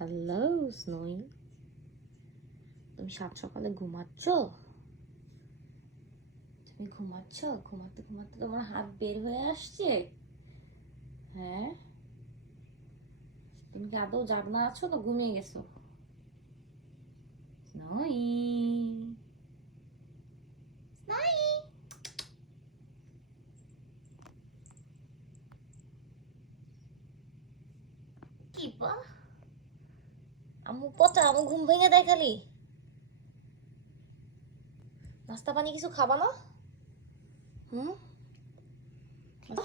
হ্যালো স্নোই, তুমি সাত সকালে ঘুমাচ্ছ? তুমি ঘুমাচ্ছ? ঘুমাতে ঘুমাতে তোমার হাত বের হয়ে আসছে? হ্যাঁ, তুমি কি আদৌ জাগনা আছো তো ঘুমিয়ে গেছো? স্নোই, স্নোই, কি পা আম্মু পচা, আম্মু ঘুম ভেঙে দেয় খালি। নাস্তা পানি কিছু খাবা না? হুম, বাবা